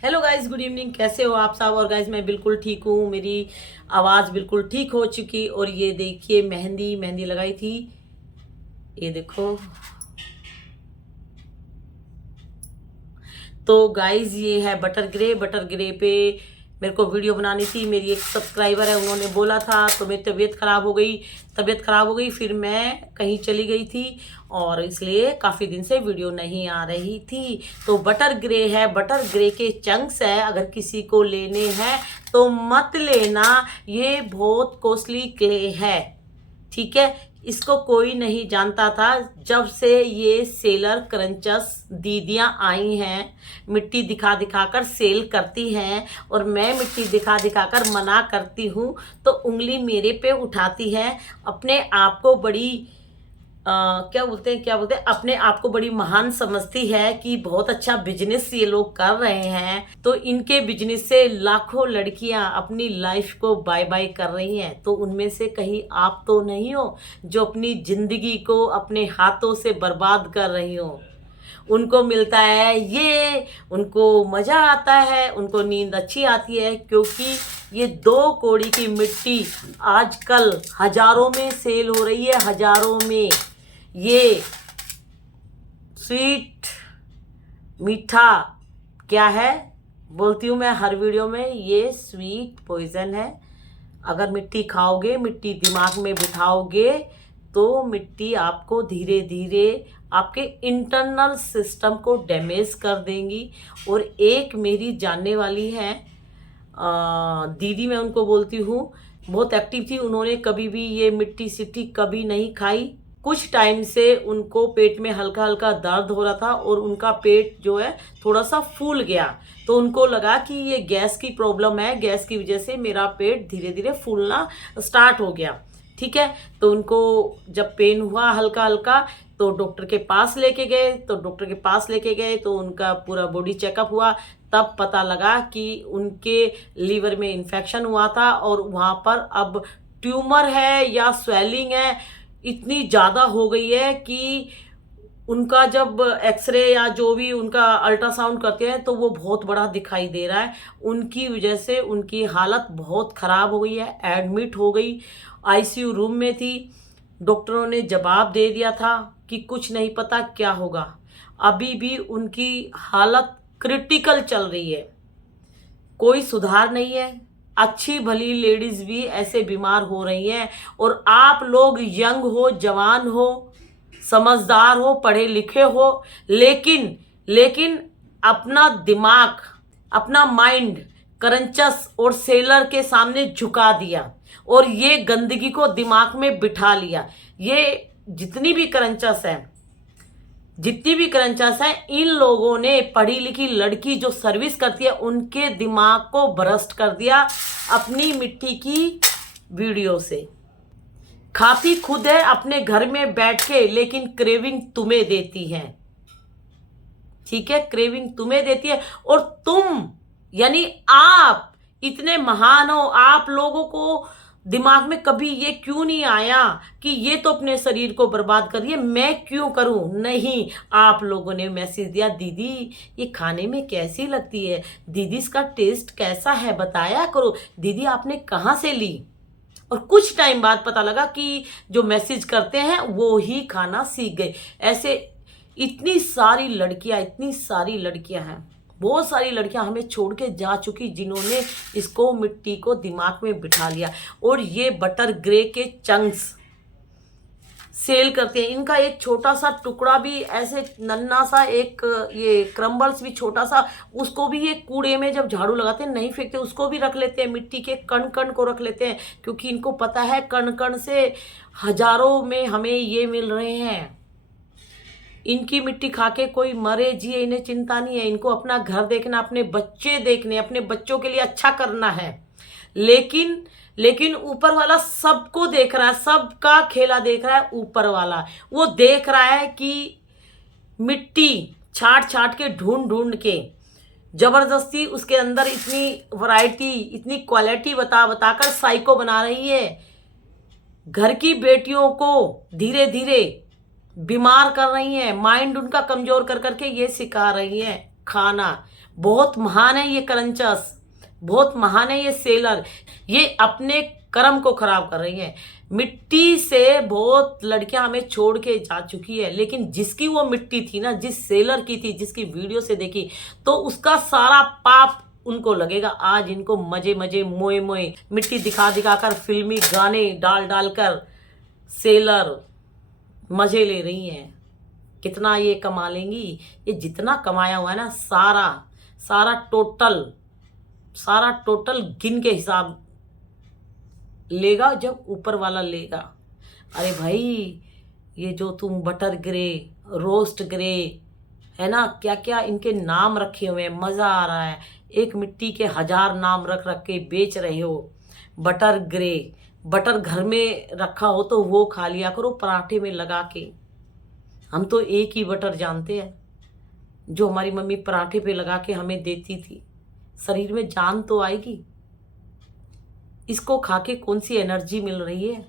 Hello guys, good evening. कैसे हो आप सब? और गाइस मैं बिल्कुल ठीक हूँ, मेरी आवाज़ बिल्कुल ठीक हो चुकी। और ये देखिए, मेहंदी मेहंदी लगाई थी, ये देखो। तो गाइस ये है बटर ग्रे। बटर ग्रे पे मेरे को वीडियो बनानी थी। मेरी एक सब्सक्राइबर है, उन्होंने बोला था, तो मेरी तबीयत ख़राब हो गई। फिर मैं कहीं चली गई थी और इसलिए काफ़ी दिन से वीडियो नहीं आ रही थी। तो बटर ग्रे है, बटर ग्रे के चंक्स है। अगर किसी को लेने हैं तो मत लेना, ये बहुत कॉस्टली क्ले है, ठीक है। इसको कोई नहीं जानता था। जब से ये सेलर क्रंचस दीदियां आई हैं, मिट्टी दिखा दिखा कर सेल करती हैं और मैं मिट्टी दिखा दिखा कर मना करती हूँ, तो उंगली मेरे पे उठाती है। अपने आप को बड़ी क्या बोलते हैं अपने आप को बड़ी महान समझती है कि बहुत अच्छा बिजनेस ये लोग कर रहे हैं। तो इनके बिजनेस से लाखों लड़कियां अपनी लाइफ को बाय बाय कर रही हैं। तो उनमें से कहीं आप तो नहीं हो जो अपनी जिंदगी को अपने हाथों से बर्बाद कर रही हो। उनको मिलता है ये, उनको मजा आता है, उनको नींद अच्छी आती है, क्योंकि ये 2 कौड़ी की मिट्टी आजकल हजारों में सेल हो रही है, हजारों में। ये स्वीट मीठा क्या है, बोलती हूँ मैं हर वीडियो में, ये स्वीट पॉइजन है। अगर मिट्टी खाओगे, मिट्टी दिमाग में बिठाओगे, तो मिट्टी आपको धीरे धीरे आपके इंटरनल सिस्टम को डैमेज कर देंगी। और एक मेरी जानने वाली है दीदी, मैं उनको बोलती हूँ, बहुत एक्टिव थी। उन्होंने कभी भी ये मिट्टी सिट्टी कभी नहीं खाई। कुछ टाइम से उनको पेट में हल्का हल्का दर्द हो रहा था और उनका पेट जो है थोड़ा सा फूल गया। तो उनको लगा कि ये गैस की प्रॉब्लम है, गैस की वजह से मेरा पेट धीरे धीरे फूलना स्टार्ट हो गया, ठीक है। तो उनको जब पेन हुआ हल्का हल्का, तो डॉक्टर के पास लेके गए। तो उनका पूरा बॉडी चेकअप हुआ। तब पता लगा कि उनके लीवर में इन्फेक्शन हुआ था और वहाँ पर अब ट्यूमर है या स्वेलिंग है, इतनी ज़्यादा हो गई है कि उनका जब एक्सरे या जो भी उनका अल्ट्रासाउंड करते हैं तो वो बहुत बड़ा दिखाई दे रहा है। उनकी वजह से उनकी हालत बहुत ख़राब हो गई है, एडमिट हो गई, आईसीयू रूम में थी। डॉक्टरों ने जवाब दे दिया था कि कुछ नहीं पता क्या होगा। अभी भी उनकी हालत क्रिटिकल चल रही है, कोई सुधार नहीं है। अच्छी भली लेडीज भी ऐसे बीमार हो रही हैं। और आप लोग यंग हो, जवान हो, समझदार हो, पढ़े लिखे हो, लेकिन लेकिन अपना दिमाग, अपना माइंड करंचस और सेलर के सामने झुका दिया और ये गंदगी को दिमाग में बिठा लिया। ये जितनी भी क्रंचर्स हैं, इन लोगों ने पढ़ी लिखी लड़की जो सर्विस करती है उनके दिमाग को भ्रष्ट कर दिया अपनी मिट्टी की वीडियो से। खाती खुद है अपने घर में बैठ के, लेकिन क्रेविंग तुम्हें देती है, ठीक है। क्रेविंग तुम्हें देती है और तुम यानी आप इतने महान हो। आप लोगों को दिमाग में कभी ये क्यों नहीं आया कि ये तो अपने शरीर को बर्बाद कर रही है, मैं क्यों करूं? नहीं, आप लोगों ने मैसेज दिया, दीदी ये खाने में कैसी लगती है, दीदी इसका टेस्ट कैसा है, बताया करो, दीदी आपने कहाँ से ली। और कुछ टाइम बाद पता लगा कि जो मैसेज करते हैं वो ही खाना सीख गए। ऐसे इतनी सारी लड़कियां हैं, बहुत सारी लड़कियां हमें छोड़ के जा चुकी, जिन्होंने इसको मिट्टी को दिमाग में बिठा लिया। और ये बटर ग्रे के चंक्स सेल करते हैं। इनका एक छोटा सा टुकड़ा भी, ऐसे नन्ना सा एक ये क्रम्बल्स भी छोटा सा, उसको भी ये कूड़े में जब झाड़ू लगाते हैं नहीं फेंकते, उसको भी रख लेते हैं, मिट्टी के कण कण को रख लेते हैं, क्योंकि इनको पता है कण कण से हजारों में हमें ये मिल रहे हैं। इनकी मिट्टी खा के कोई मरे जिए इन्हें चिंता नहीं है। इनको अपना घर देखना, अपने बच्चे देखने, अपने बच्चों के लिए अच्छा करना है। लेकिन लेकिन ऊपर वाला सबको देख रहा है, सबका खेला देख रहा है ऊपर वाला। वो देख रहा है कि मिट्टी छाट छाट के, ढूंढ ढूंढ के, जबरदस्ती उसके अंदर इतनी वैरायटी, इतनी क्वालिटी बता बताकर साइको बना रही है। घर की बेटियों को धीरे धीरे बीमार कर रही हैं, माइंड उनका कमजोर कर करके ये सिखा रही हैं खाना। बहुत महान है ये क्रंचर्स, बहुत महान है ये सेलर। ये अपने कर्म को खराब कर रही हैं। मिट्टी से बहुत लड़कियां हमें छोड़ के जा चुकी है, लेकिन जिसकी वो मिट्टी थी ना, जिस सेलर की थी, जिसकी वीडियो से देखी, तो उसका सारा पाप उनको लगेगा। आज इनको मजे मजे मोए मोए मिट्टी दिखा दिखा कर फिल्मी गाने डाल डाल कर सेलर मजे ले रही हैं। कितना ये कमा लेंगी? ये जितना कमाया हुआ है ना, सारा टोटल गिन के हिसाब लेगा जब ऊपर वाला लेगा। अरे भाई, ये जो तुम बटर ग्रे, रोस्ट ग्रे है ना, क्या क्या इनके नाम रखे हुए हैं, मज़ा आ रहा है। एक मिट्टी के 1000 नाम रख रख के बेच रहे हो। बटर ग्रे, बटर घर में रखा हो तो वो खा लिया करो पराठे में लगा के। हम तो एक ही बटर जानते हैं जो हमारी मम्मी पराठे पे लगा के हमें देती थी। शरीर में जान तो आएगी। इसको खा के कौन सी एनर्जी मिल रही है?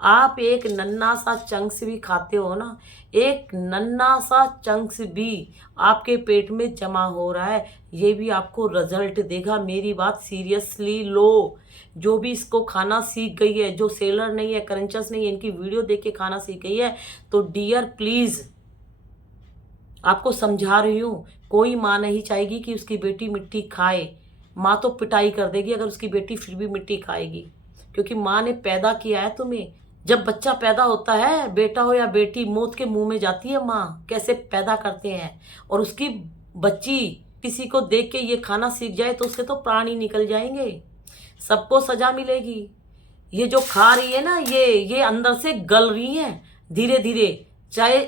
आप एक नन्ना सा चंक्स भी खाते हो ना, एक नन्ना सा चंक्स भी आपके पेट में जमा हो रहा है, ये भी आपको रिजल्ट देगा। मेरी बात सीरियसली लो। जो भी इसको खाना सीख गई है, जो सेलर नहीं है, क्रंचर्स नहीं है, इनकी वीडियो देख के खाना सीख गई है, तो डियर प्लीज आपको समझा रही हूँ, कोई माँ नहीं चाहेगी कि उसकी बेटी मिट्टी खाए। माँ तो पिटाई कर देगी अगर उसकी बेटी फिर भी मिट्टी खाएगी, क्योंकि माँ ने पैदा किया है तुम्हें। जब बच्चा पैदा होता है, बेटा हो या बेटी, मौत के मुंह में जाती है माँ। कैसे पैदा करते हैं, और उसकी बच्ची किसी को देख के ये खाना सीख जाए तो उसके तो प्राण ही निकल जाएंगे। सबको सजा मिलेगी। ये जो खा रही है ना, ये अंदर से गल रही है धीरे धीरे। चाहे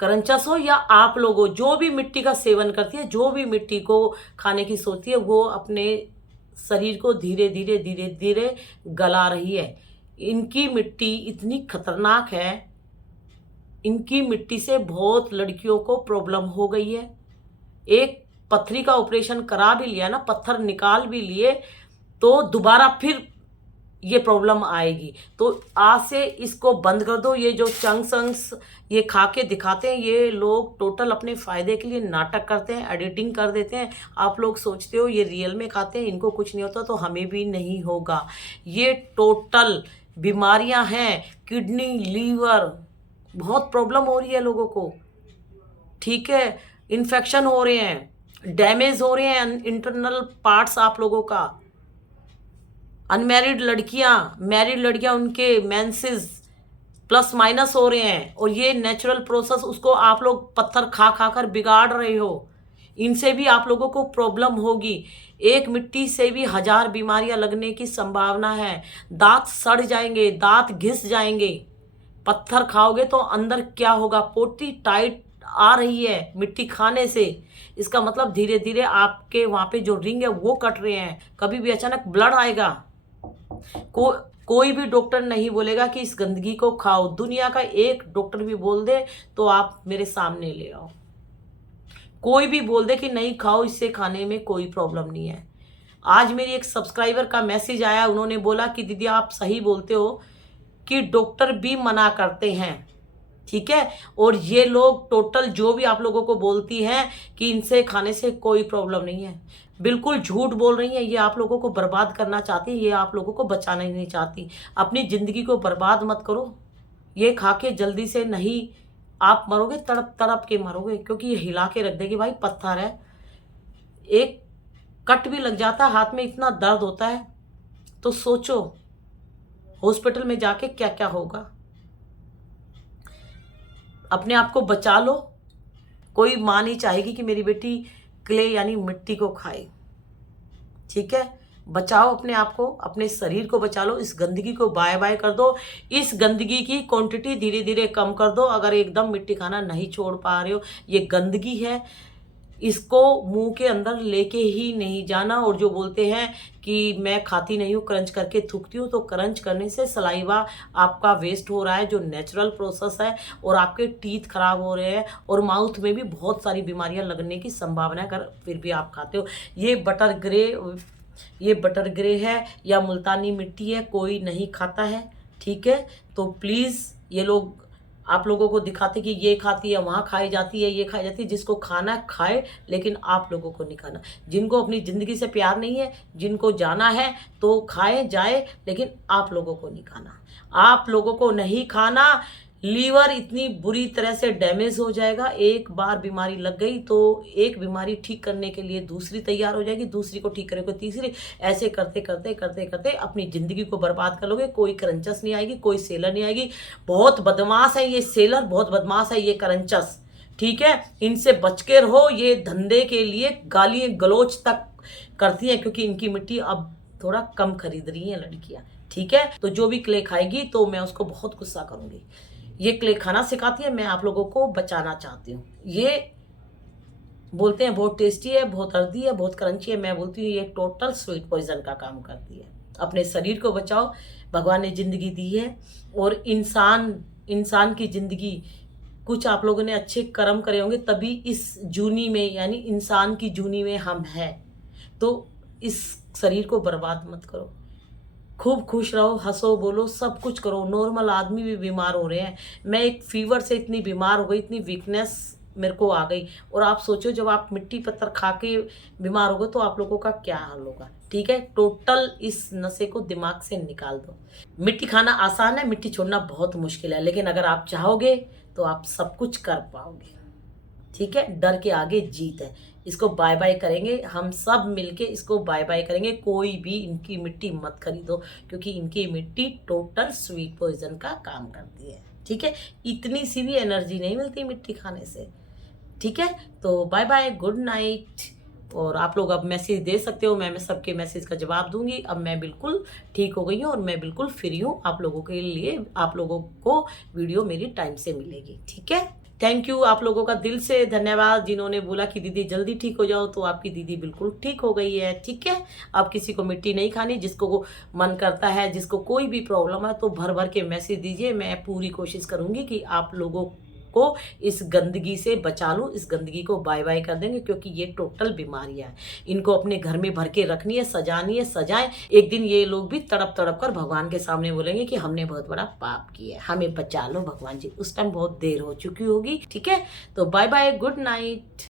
क्रंचर्स हो या आप लोग हो, जो भी मिट्टी का सेवन करती है, जो भी मिट्टी को खाने की सोचती है, वो अपने शरीर को धीरे धीरे धीरे धीरे गला रही है। इनकी मिट्टी इतनी खतरनाक है, इनकी मिट्टी से बहुत लड़कियों को प्रॉब्लम हो गई है। एक पथरी का ऑपरेशन करा भी लिया ना, पत्थर निकाल भी लिए, तो दोबारा फिर ये प्रॉब्लम आएगी। तो आज से इसको बंद कर दो। ये जो चंक्स ये खा के दिखाते हैं, ये लोग टोटल अपने फ़ायदे के लिए नाटक करते हैं, एडिटिंग कर देते हैं। आप लोग सोचते हो ये रियल में खाते हैं, इनको कुछ नहीं होता, तो हमें भी नहीं होगा। ये टोटल बीमारियां हैं, किडनी, लीवर, बहुत प्रॉब्लम हो रही है लोगों को, ठीक है। इन्फेक्शन हो रहे हैं, डैमेज हो रहे हैं इंटरनल पार्ट्स आप लोगों का। अनमैरिड लड़कियां, मैरिड लड़कियां, उनके मेंसेस प्लस माइनस हो रहे हैं, और ये नेचुरल प्रोसेस उसको आप लोग पत्थर खा खा कर बिगाड़ रहे हो। इनसे भी आप लोगों को प्रॉब्लम होगी। एक मिट्टी से भी 1000 बीमारियां लगने की संभावना है। दांत सड़ जाएंगे, दांत घिस जाएंगे। पत्थर खाओगे तो अंदर क्या होगा? पोटी टाइट आ रही है मिट्टी खाने से। इसका मतलब धीरे धीरे आपके वहाँ पे जो रिंग है वो कट रहे हैं। कभी भी अचानक ब्लड आएगा। कोई भी डॉक्टर नहीं बोलेगा कि इस गंदगी को खाओ। दुनिया का एक डॉक्टर भी बोल दे तो आप मेरे सामने ले आओ। कोई भी बोल दे कि नहीं खाओ, इससे खाने में कोई प्रॉब्लम नहीं है। आज मेरी एक सब्सक्राइबर का मैसेज आया, उन्होंने बोला कि दीदी आप सही बोलते हो कि डॉक्टर भी मना करते हैं, ठीक है। और ये लोग टोटल जो भी आप लोगों को बोलती हैं कि इनसे खाने से कोई प्रॉब्लम नहीं है, बिल्कुल झूठ बोल रही हैं। ये आप लोगों को बर्बाद करना चाहती है, ये आप लोगों को बचाना ही नहीं चाहती। अपनी ज़िंदगी को बर्बाद मत करो। ये खा के जल्दी से नहीं आप मरोगे, तड़प तड़प के मरोगे, क्योंकि ये हिला के रख देगी। भाई पत्थर है, एक कट भी लग जाता है हाथ में, इतना दर्द होता है। तो सोचो हॉस्पिटल में जाके क्या क्या होगा। अपने आप को बचा लो। कोई माँ नहीं चाहेगी कि मेरी बेटी क्ले यानी मिट्टी को खाए, ठीक है। बचाओ अपने आप को, अपने शरीर को बचा लो। इस गंदगी को बाय बाय कर दो। इस गंदगी की क्वांटिटी धीरे धीरे कम कर दो। अगर एकदम मिट्टी खाना नहीं छोड़ पा रहे हो, ये गंदगी है, इसको मुंह के अंदर लेके ही नहीं जाना। और जो बोलते हैं कि मैं खाती नहीं हूँ, क्रंच करके थूकती हूँ, तो क्रंच करने से सलाइवा आपका वेस्ट हो रहा है, जो नेचुरल प्रोसेस है, और आपके टीथ खराब हो रहे हैं, और माउथ में भी बहुत सारी बीमारियां लगने की संभावना है अगर फिर भी आप खाते हो। ये बटर ग्रे है या मुल्तानी मिट्टी है, कोई नहीं खाता है, ठीक है। तो प्लीज़ ये लोग आप लोगों को दिखाते कि ये खाती है, वहाँ खाई जाती है, ये खाई जाती है। जिसको खाना है खाए, लेकिन आप लोगों को नहीं खाना। जिनको अपनी ज़िंदगी से प्यार नहीं है, जिनको जाना है तो खाए जाए, लेकिन आप लोगों को नहीं खाना। आप लोगों को नहीं खाना। लीवर इतनी बुरी तरह से डैमेज हो जाएगा। एक बार बीमारी लग गई तो एक बीमारी ठीक करने के लिए दूसरी तैयार हो जाएगी, दूसरी को ठीक करने को तीसरी, ऐसे करते करते करते करते अपनी ज़िंदगी को बर्बाद कर लोगे। कोई करंचस नहीं आएगी, कोई सेलर नहीं आएगी। बहुत बदमाश है ये सेलर, बहुत बदमाश है ये करंचस, ठीक है। इनसे बच के रहो। ये धंधे के लिए गाली गलौज तक करती हैं, क्योंकि इनकी मिट्टी अब थोड़ा कम खरीद रही हैं लड़कियां, ठीक है। तो जो भी क्ले खाएगी तो मैं उसको बहुत गुस्सा करूंगी। ये क्ले खाना सिखाती है, मैं आप लोगों को बचाना चाहती हूँ। ये बोलते हैं बहुत टेस्टी है, बहुत हल्दी है, बहुत क्रंची है। मैं बोलती हूँ ये टोटल स्वीट पॉइजन का काम करती है। अपने शरीर को बचाओ। भगवान ने जिंदगी दी है, और इंसान की जिंदगी, कुछ आप लोगों ने अच्छे कर्म करे होंगे तभी इस जूनी में, यानी इंसान की जूनी में हम हैं। तो इस शरीर को बर्बाद मत करो। खूब खुश रहो, हंसो, बोलो, सब कुछ करो। नॉर्मल आदमी भी बीमार हो रहे हैं। मैं एक फीवर से इतनी बीमार हो गई, इतनी वीकनेस मेरे को आ गई। और आप सोचो जब आप मिट्टी पत्थर खा के बीमार होगे तो आप लोगों का क्या हाल होगा, ठीक है। टोटल इस नशे को दिमाग से निकाल दो। मिट्टी खाना आसान है, मिट्टी छोड़ना बहुत मुश्किल है, लेकिन अगर आप चाहोगे तो आप सब कुछ कर पाओगे, ठीक है। डर के आगे जीत है। इसको बाय बाय करेंगे, हम सब मिलके इसको बाय बाय करेंगे। कोई भी इनकी मिट्टी मत खरीदो, क्योंकि इनकी मिट्टी टोटल स्वीट पॉइजन का काम करती है, ठीक है। इतनी सी भी एनर्जी नहीं मिलती मिट्टी खाने से, ठीक है। तो बाय बाय, गुड नाइट। और आप लोग अब मैसेज दे सकते हो, मैं सबके मैसेज का जवाब दूंगी। अब मैं बिल्कुल ठीक हो गई हूँ और मैं बिल्कुल फ्री हूँ। आप लोगों के लिए, आप लोगों को वीडियो मेरी टाइम से मिलेगी, ठीक है। थैंक यू, आप लोगों का दिल से धन्यवाद जिन्होंने बोला कि दीदी जल्दी ठीक हो जाओ। तो आपकी दीदी बिल्कुल ठीक हो गई है, ठीक है। अब किसी को मिट्टी नहीं खानी। जिसको मन करता है, जिसको कोई भी प्रॉब्लम है, तो भर भर के मैसेज दीजिए। मैं पूरी कोशिश करूंगी कि आप लोगों को इस गंदगी से बचा लूं, इस गंदगी को बाय बाय कर देंगे, क्योंकि ये टोटल बीमारियां हैं। इनको अपने घर में भर के रखनी है, सजानी है, सजाएं। एक दिन ये लोग भी तड़प तड़प कर भगवान के सामने बोलेंगे कि हमने बहुत बड़ा पाप किया है, हमें बचा लो भगवान जी। उस टाइम बहुत देर हो चुकी होगी, ठीक है। तो बाय बाय, गुड नाइट।